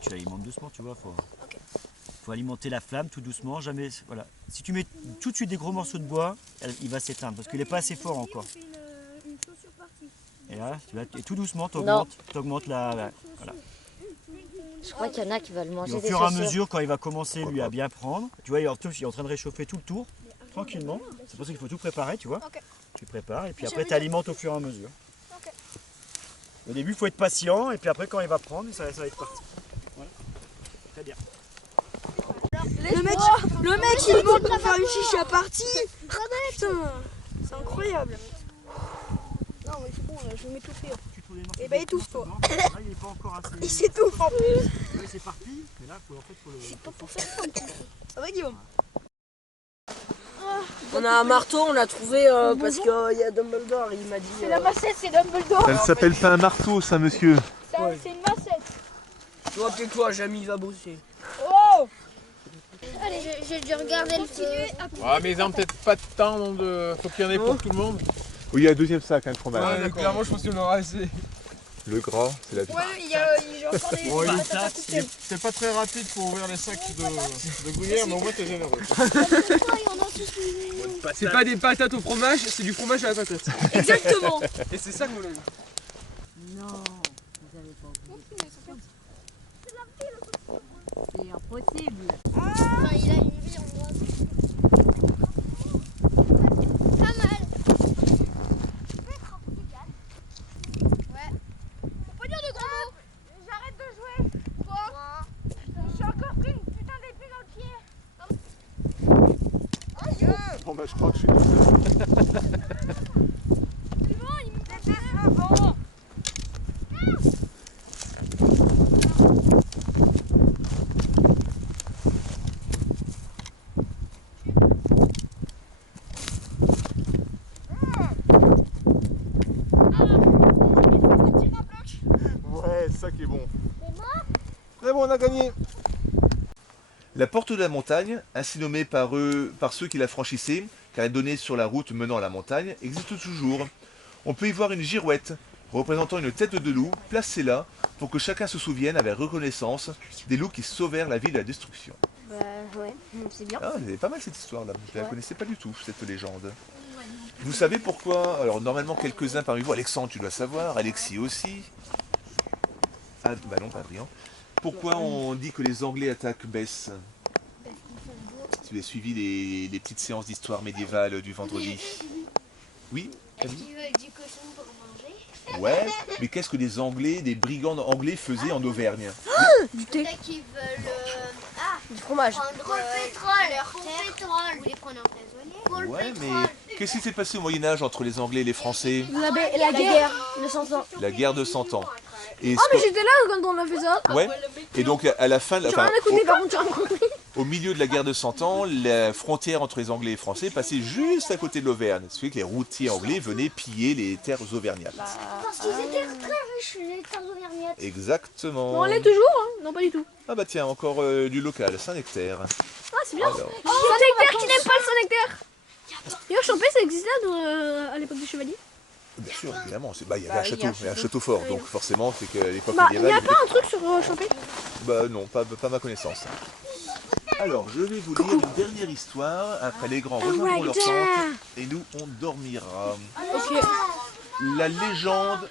Tu alimentes doucement, tu vois, faut alimenter la flamme tout doucement, jamais, voilà. Si tu mets tout de suite des gros morceaux de bois, il va s'éteindre parce qu'il n'est pas assez fort encore. Et là, et tout doucement, tu augmentes la, voilà. Je crois qu'il y en a qui veulent manger Et des au fur et à chaussures. mesure, quand il va commencer lui à bien prendre, tu vois, il est en train de réchauffer tout le tour, tranquillement. C'est pour ça qu'il faut tout préparer, tu vois. Tu prépares et puis après tu alimentes au fur et à mesure. Au début, il faut être patient et puis après, quand il va prendre, ça va être parti. Voilà. Très bien. Le mec il demande pour faire une chicha partie. Putain, c'est incroyable. Non mais c'est bon là, je vais m'étouffer. Et bah étouffe-toi. Là, il est pas encore assez. Il s'étouffe en plus. Là, c'est parti, mais là, faut le. C'est pas pour ça que ça va Guillaume. On a un marteau, on l'a trouvé parce qu'il y a Dumbledore, il m'a dit... C'est la massette, c'est Dumbledore. Ça ne s'appelle pas un marteau, ça, monsieur. C'est une massette. Toi, tais-toi, Jamie va bosser. Oh. Allez, je vais regarder le petit. Ah, mais ils n'ont peut-être pas de temps, donc faut qu'il y en ait pour tout le monde. Oui, il y a un deuxième sac, hein, de fromage. Ouais, clairement, je pense qu'il y en aura assez. Le gras, c'est la vie. Ouais, il y a encore des Bon, patates à couper. c'est pas très rapide pour ouvrir les sacs de gruyère, mais au moins t'es généreux. C'est pas des patates au fromage, c'est du fromage à la patate. Exactement. Et c'est ça que vous l'avez. Non, vous n'avez pas oublié. C'est impossible. Enfin, il a une vie en droit. Pas mal. Ouais. Faut pas dire de gros mots. J'arrête de jouer. Quoi? J'ai encore pris une putain d'épée dans le pied. Bon, bah, je crois que je suis tout seul. C'est bon, il me fait décevant. Ouais, c'est ça qui est bon. C'est bon, on a gagné. La porte de la montagne, ainsi nommée par ceux qui la franchissaient, car elle donnait sur la route menant à la montagne, existe toujours. On peut y voir une girouette représentant une tête de loup placée là pour que chacun se souvienne avec reconnaissance des loups qui sauvèrent la ville de la destruction. Bah ouais, c'est bien. Ah, c'est pas mal cette histoire-là. Je ne la connaissais pas du tout, cette légende. Vous savez pourquoi? Alors normalement quelques-uns parmi vous, Alexandre tu dois savoir, Alexis aussi. Ah bah non, pas Adrien. Pourquoi on dit que les Anglais attaquent Besse? Si vous avez suivi les petites séances d'histoire médiévale du vendredi. Oui, Est-ce qu'ils veulent du cochon pour manger? ouais, mais qu'est-ce que des Anglais, des brigands anglais faisaient en Auvergne? Peut-être qu'ils veulent Du fromage. prendre leur terre ou les prendre en prisonnier. Ouais, mais qu'est-ce qui s'est passé au Moyen-Âge entre les Anglais et les Français? La guerre de 100 ans. La guerre de 100 ans. Et Ah mais j'étais là quand on a fait ça. ouais, et donc à la fin, J'ai enfin, rien écouté par contre, j'ai rien compris. au milieu de la guerre de 100 ans, la frontière entre les Anglais et les Français passait juste à côté de l'Auvergne. Ce qui fait que les routiers anglais venaient piller les terres auvergnates. Parce qu'ils étaient très riches, les terres auvergnates. Exactement. On l'est toujours hein? Non pas du tout. Ah bah tiens, encore du local, Saint-Nectaire. Ah c'est bien. Alors, Saint-Nectaire qui n'aime pas le Saint-Nectaire. D'ailleurs Champé ça existait à l'époque des chevaliers. bien sûr, évidemment, il y avait un château fort, donc forcément, c'est qu'à l'époque Bah il n'y médiévale... a pas un truc sur Champé. Bah non, pas ma connaissance. Alors, je vais vous lire une dernière histoire, après les grands rejoindront leur tente, et nous, on dormira. Ok. La légende